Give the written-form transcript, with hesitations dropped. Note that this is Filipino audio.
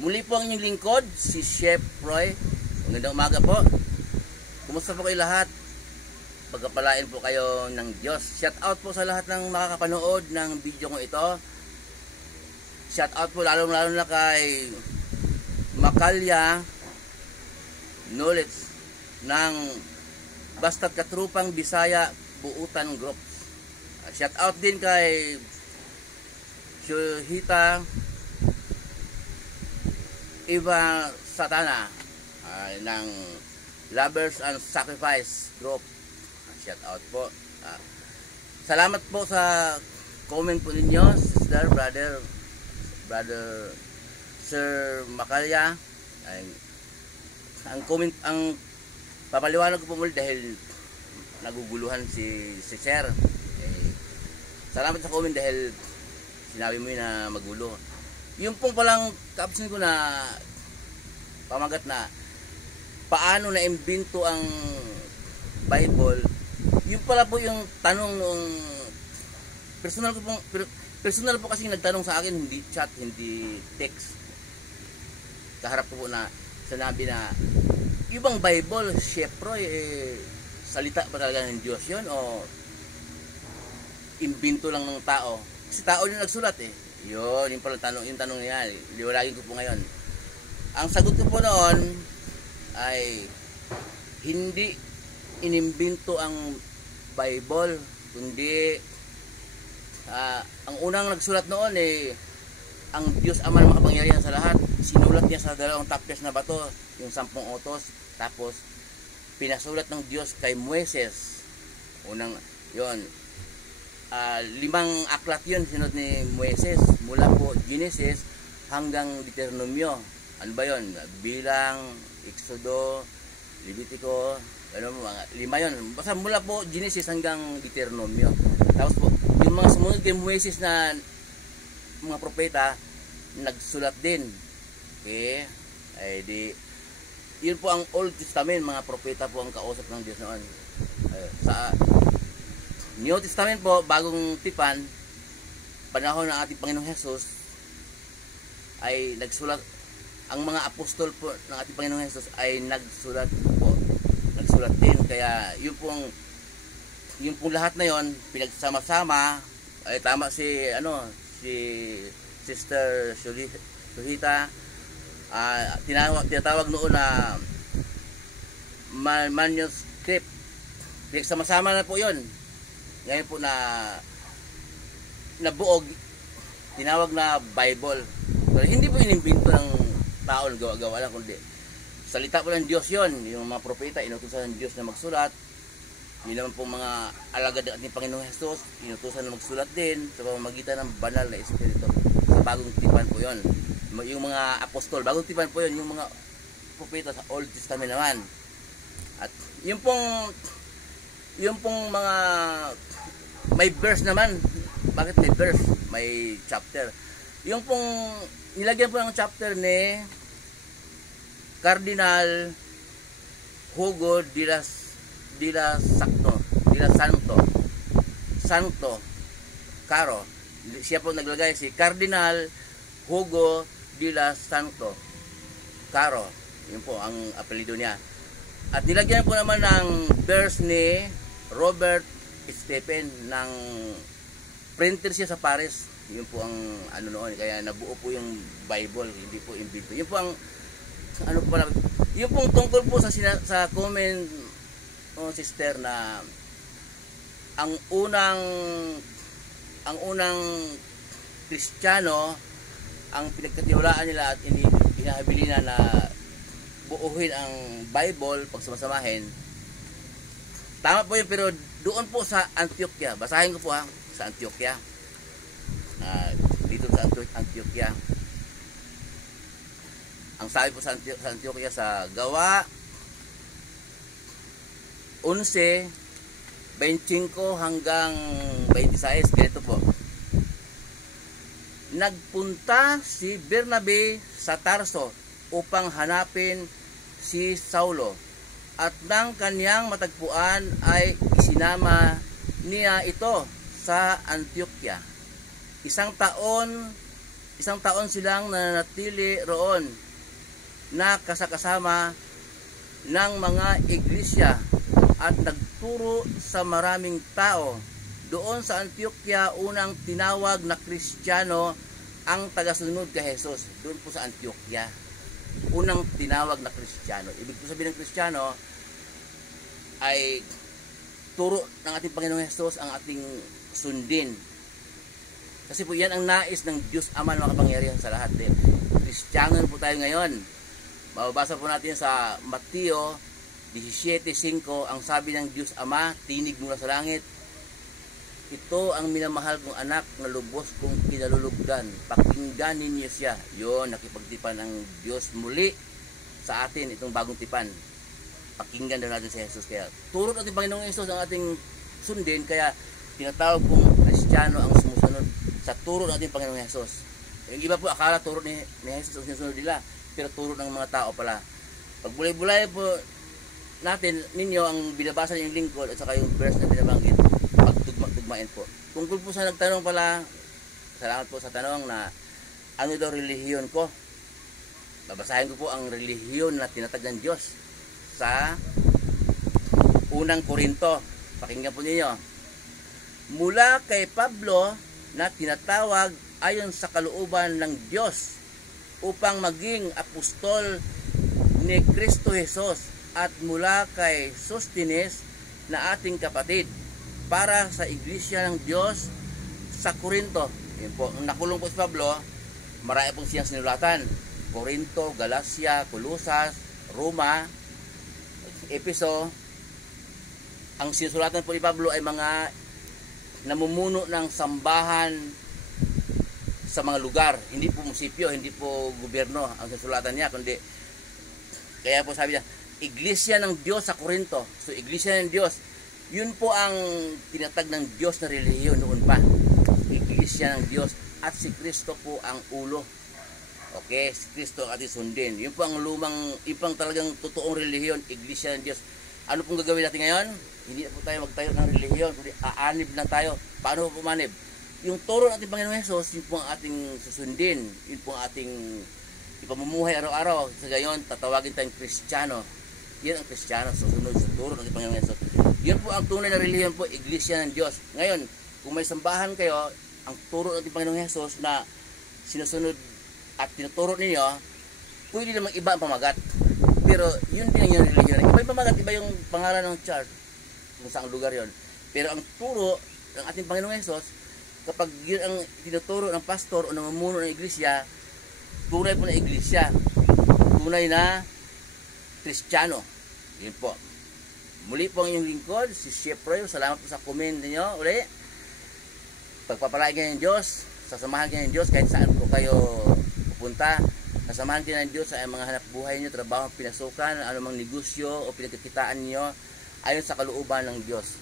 Muli po ang inyong lingkod, si Chef Roy. Magandang umaga po. Kumusta po kayo lahat? Pagkapalain po kayo ng Diyos. Shout out po sa lahat ng makakapanood ng video ko ito. Shout out po lalo na kay Makalya Knowledge ng Basta't Katrupang Bisaya Buutan Group. Shout out din kay Shuhita Iba Satana ng Lovers and Sacrifice Group. Shout out po. Salamat po sa comment po ninyo, sister, brother Sir Makalya. Ang papaliwanag ko po muli dahil naguguluhan si Sir. Salamat sa comment dahil sinabi mo yun na magulo. Yung pong palang caption ko na pamagat na paano na imbento ang Bible, yung pala po yung tanong nung personal po kasi nagtanong sa akin, hindi chat, hindi text. Kaharap ko po na sinabi na yung bang Bible, Chef Roy, salita ba talaga ng Diyos yun o imbento lang ng tao? Kasi tao yung nagsulat Yun pala tanong, yung tanong niya, liwalagin ko po ngayon. Ang sagot ko po noon ay hindi inimbento ang Bible, kundi ang unang nagsulat noon ang Diyos Ama na makapangyarihan sa lahat. Sinulat niya sa 2 tapyas na bato, yung 10 utos, tapos pinasulat ng Diyos kay Moises. Unang, yon 5 aklat yun sinunod ni Moises mula po Genesis hanggang Deuteronomio. Ano ba yun? Bilang, Exodo, Levitico, mga 5 yun. Basta mula po Genesis hanggang Deuteronomio. Tapos po, yung mga sumunod kay Moises na mga propeta, nagsulat din. Okay? Yun po ang Old Testament, mga propeta po ang kausap ng Diyos noon. Sa New Testament po, bagong tipan, panahon ng ating Panginoong Jesus, ay nagsulat, ang mga apostol po ng ating Panginoong Jesus ay nagsulat din. Kaya yung pong lahat na yon pinagsama-sama, ay tama si Sister Shuhita, tinatawag noon na manuscript. Pinagsama-sama na po yon. Ngayon po na nabuog, tinawag na Bible. Pero hindi po inimbento ng tao na gawa-gawa lang, kundi salita po ng Diyos yon. Yung mga propeta, inutusan ng Diyos na magsulat. Yun naman po mga alagad ng ating Panginoong Jesus, inutusan na magsulat din sa pamamagitan ng banal na Espiritu. Sa bagong tipan po yon. Yung mga apostol, bagong tipan po yon. Yung mga propeta sa Old Testament naman. At yung pong mga may verse naman. Bakit may verse? May chapter. Yung pong nilagyan po ng chapter ni Cardinal Hugo de la Santo Caro. Siya po naglagay, si Cardinal Hugo de la Santo Caro. Yun po ang apelyido niya. At nilagyan po naman ng verse ni Robert Stephen ng printer siya sa Paris. Yun po ang noon, kaya nabuo po yung Bible, hindi po imbento. Yun po ang yun pong tungkol po sa comment sister na ang unang Kristiyano, ang pinagkatiwalaan nila at inahabilin na buuhin ang Bible pagsamasamahin. Tama po yun, pero doon po sa Antioquia, basahin ko po sa Antioquia. Dito sa Antioquia. Ang sabi po sa Antioquia sa Gawa 11:25 hanggang 26, ganito po. Nagpunta si Bernabe sa Tarso upang hanapin si Saulo, at nang kanyang matagpuan ay isinama niya ito sa Antioquia. 1 taon isang taon silang nananatili roon na kasakasama ng mga iglesia at nagturo sa maraming tao. Doon sa Antioquia, unang tinawag na Kristiyano ang tagasunod kay Jesus. Doon po sa Antioquia, unang tinawag na Kristiyano. Ibig po sabihin ng Kristiyano ay turo ng ating Panginoong Jesus ang ating sundin. Kasi po yan ang nais ng Diyos Ama na makapangyarihan sa lahat. Kristiyano po tayo ngayon. Mababasa po natin sa Mateo 17:5, ang sabi ng Diyos Ama, tinig mula sa langit, ito ang minamahal kong anak na lubos kong kinalulugdan. Pakinggan ninyo siya. Yun, nakipagtipan ng Diyos muli sa atin itong bagong tipan. Pakinggan daw natin si Jesus. Kaya turo natin Panginoong Jesus ang ating sundin. Kaya tinatawag pong Kristiyano ang sumusunod sa turo natin Panginoong Jesus. Yung iba po akala turo ni Jesus ang sinusunod nila, pero turo ng mga tao pala. Pag bulay-bulay po natin ninyo ang binabasa ng lingkod at saka yung verse na binabanggit, pagtugma-tugmain po. Tungkol po sa nagtanong pala, salamat po sa tanong na ano daw relihiyon ko. Babasahin ko po ang relihiyon na tinatag ng Diyos sa unang Korinto. Pakinggan po ninyo. Mula kay Pablo na tinatawag ayon sa kalooban ng Diyos upang maging apostol ni Kristo Jesus, at mula kay Sostines na ating kapatid para sa iglesia ng Diyos sa Korinto. Yan po, nakulong po si Pablo, marami pong siyang sinulatan. Korinto, Galacia, Colosas, Roma, Epeso. Ang sinusulatan po ni Pablo ay mga namumuno ng sambahan sa mga lugar, hindi po munisipyo, hindi po gobyerno ang sinusulatan niya, kundi kaya po sabi niya, Iglesia ng Diyos sa Korinto. So, Iglesia ng Diyos, yun po ang tinatag ng Diyos na relihiyon noon pa. Iglesia ng Diyos. At si Kristo po ang ulo. Okay? Si Kristo ang ating sundin. Yun po ang lumang, yun po ang talagang totoong relihiyon, Iglesia ng Diyos. Ano pong gagawin natin ngayon? Hindi na po tayo magtayo ng relihiyon, kundi aanib na tayo. Paano po pumanib? Yung turo natin Panginoong Jesus, yun po ang ating susundin. Yun po ang ating ipamumuhay araw-araw. Sa gayon, tatawagin tayong Kristiyano. Yan ang Kristiyano, susunod sa turo ng Panginoong Hesus. Yan po ang tunay na relihiyon po, Iglesia ng Diyos. Ngayon, kung may sambahan kayo, ang turo ng Panginoong Hesus na sinusunod at tinuturo ninyo, pwede namang iba ang pamagat. Pero yun din yung relihiyon. Iba yung pamagat, iba yung pangalan ng church, kung saang lugar yon. Pero ang turo ng ating Panginoong Hesus, kapag yun ang tinuturo ng pastor o namumuno ng iglesia, tunay po na iglesia, tunay na Kristiyano. Yun po. Muli po ang inyong lingkod, si Chef Roy. Salamat po sa comment niyo uli. Pagpapalain kayo ng Diyos, sasamahan kayo ng Diyos kahit saan po kayo pupunta. Sasamahan kayo ng Diyos sa mga hanap buhay niyo, trabaho, pinasukan, anumang negosyo o pinagkikitaan niyo ayon sa kalooban ng Diyos.